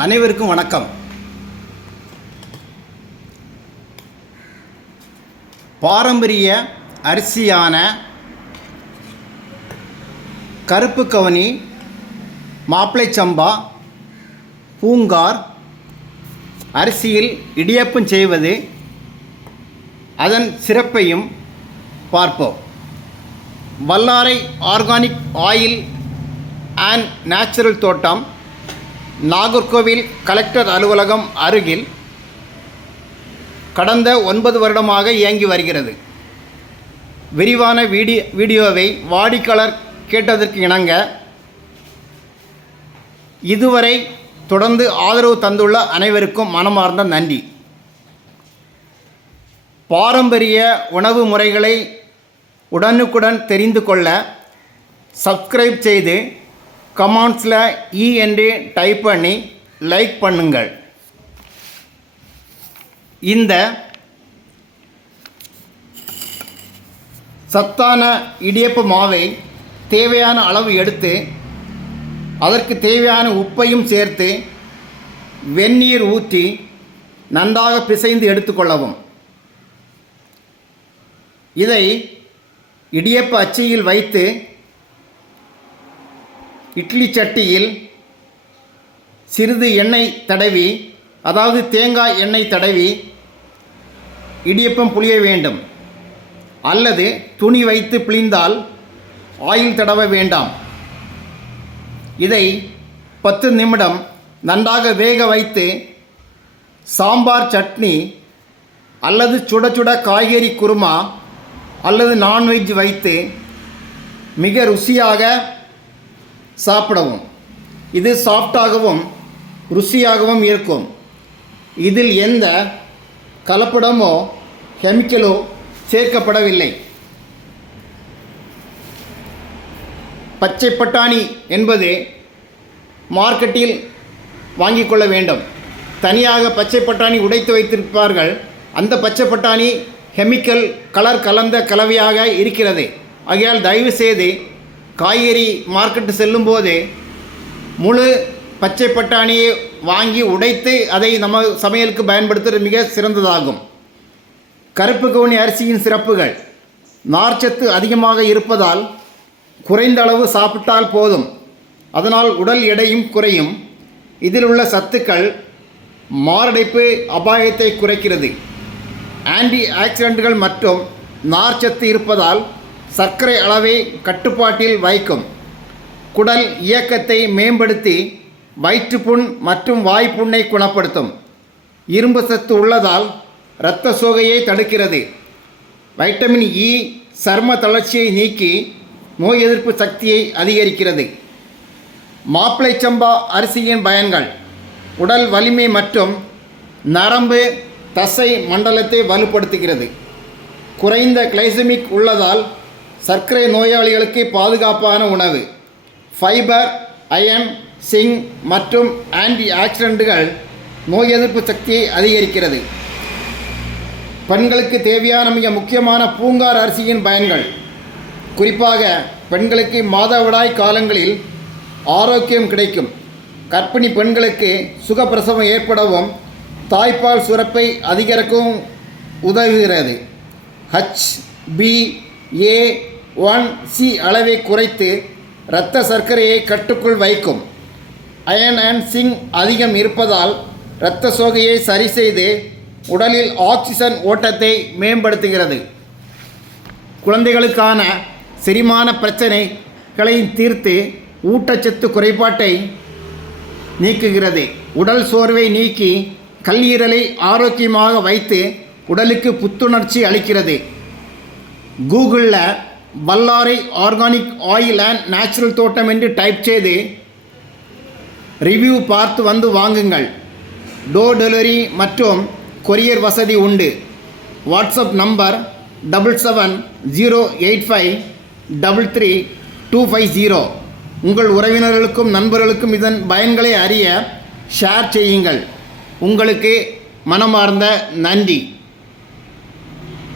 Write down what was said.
அனைவருக்கும் வணக்கம். பாரம்பரிய அரிசியான கருப்பு கவுனி, மாப்பிளை சம்பா, பூங்கார் அரிசியில் இடியப்பம் செய்வது, அதன் சிறப்பையும் பார்ப்போம். வல்லாரை ஆர்கானிக் ஆயில் அண்ட் நேச்சுரல் தோட்டம், நாகர்கோவில் கலெக்டர் அலுவலகம் அருகில் கடந்த 9 வருடமாக இயங்கி வருகிறது. விரிவான வீடியோவை வாடிக்கையாளர் கேட்டதற்கு இணங்க இதுவரை தொடர்ந்து ஆதரவு தந்துள்ள அனைவருக்கும் மனமார்ந்த நன்றி. பாரம்பரிய உணவு முறைகளை உடனுக்குடன் தெரிந்து கொள்ள சப்ஸ்கிரைப் செய்து கமெண்ட்ஸில் என்று டைப் பண்ணி லைக் பண்ணுங்கள். இந்த சத்தான இடியப்ப மாவை தேவையான அளவு எடுத்து அதற்கு தேவையான உப்பையும் சேர்த்து வெந்நீர் ஊற்றி நன்றாக பிசைந்து எடுத்துக்கொள்ளவும். இதை இடியப்ப அச்சியில் வைத்து இட்லி சட்டியில் சிறிது எண்ணெய் தடவி, அதாவது தேங்காய் எண்ணெய் தடவி இடியப்பம் புளிய வேண்டும். அல்லது துணி வைத்து பிழிந்தால் ஆயில் தடவ வேண்டாம். இதை 10 நிமிடம் நன்றாக வேக வைத்து சாம்பார் சட்னி அல்லது சுட சுட காய்கறி குருமா அல்லது நான்வெஜ் வைத்து மிக ருசியாக சாப்பிடவும். இது சாஃப்டாகவும் ருசியாகவும் இருக்கும். இதில் எந்த கலப்படமோ கெமிக்கலோ சேர்க்கப்படவில்லை. பச்சை பட்டாணி என்பது மார்க்கெட்டில் வாங்கிக் கொள்ள வேண்டும். தனியாக பச்சை பட்டாணி உடைத்து வைத்திருப்பார்கள். அந்த பச்சை பட்டாணி கெமிக்கல் கலர் கலந்த கலவையாக இருக்கிறது. ஆகையால் தயவு செய்து காய்கறி மார்க்கெட்டு செல்லும்போது முழு பச்சை பட்டாணியை வாங்கி உடைத்து அதை நம்ம சமையலுக்கு பயன்படுத்துவது மிக சிறந்ததாகும். கருப்பு கவுனி அரிசியின் சிறப்புகள்: நார்ச்சத்து அதிகமாக இருப்பதால் குறைந்த அளவு சாப்பிட்டால் போதும். அதனால் உடல் எடையும் குறையும். இதில் உள்ள சத்துக்கள் மாரடைப்பு அபாயத்தை குறைக்கிறது. ஆன்டி ஆக்சிடென்ட்கள் மற்றும் நார்ச்சத்து இருப்பதால் சர்க்கரை அளவை கட்டுப்பாட்டில் வைக்கும். குடல் இயக்கத்தை மேம்படுத்தி வயிற்றுப்புண் மற்றும் வாய்ப்புண்ணை குணப்படுத்தும். இரும்பு சத்து உள்ளதால் இரத்த சோகையை தடுக்கிறது. வைட்டமின் இ சர்ம தளர்ச்சியை நீக்கி நோய் எதிர்ப்பு சக்தியை அதிகரிக்கிறது. மாப்பிளை சம்பா அரிசியின் பயன்கள்: உடல் வலிமை மற்றும் நரம்பு தசை மண்டலத்தை வலுப்படுத்துகிறது. குறைந்த கிளைசமிக் உள்ளதால் சர்க்கரை நோயாளிகளுக்கு பாதுகாப்பான உணவு. ஃபைபர், அயன், சிங்க் மற்றும் ஆன்டி ஆக்சிடென்ட்கள் நோய் எதிர்ப்பு சக்தியை அதிகரிக்கிறது. பெண்களுக்கு தேவையான மிக முக்கியமான பூங்கார் அரிசியின் பயன்கள்: குறிப்பாக பெண்களுக்கு மாதவிடாய் காலங்களில் ஆரோக்கியம் கிடைக்கும். கர்ப்பிணி பெண்களுக்கு சுகப்பிரசவம் ஏற்படவும் தாய்ப்பால் சுரப்பை அதிகரிக்கவும் உதவுகிறது. HbA1c அளவை குறைத்து இரத்த சர்க்கரையை கட்டுக்குள் வைக்கும். அயன் அண்ட் சிங்க் அதிகம் இருப்பதால் இரத்த சோகையை சரி செய்து உடலில் ஆக்சிஜன் ஓட்டத்தை மேம்படுத்துகிறது. குழந்தைகளுக்கான செரிமான பிரச்சனைகளை தீர்த்து ஊட்டச்சத்து குறைபாட்டை நீக்குகிறது. உடல் சோர்வை நீக்கி கல்லீரலை ஆரோக்கியமாக வைத்து உடலுக்கு புத்துணர்ச்சி அளிக்கிறது. கூகுளில் வல்லாரை ஆர்கானிக் ஆயில் அண்ட் நேச்சுரல் தோட்டம் என்று டைப் செய்து ரிவ்யூ பார்த்து வந்து வாங்குங்கள். டோர் டெலிவரி மற்றும் கொரியர் வசதி உண்டு. WhatsApp number 7708533250. உங்கள் உறவினர்களுக்கும் நண்பர்களுக்கும் இதன் பயன்களை அறிய ஷேர் செய்யுங்கள். உங்களுக்கு மனமார்ந்த நன்றி.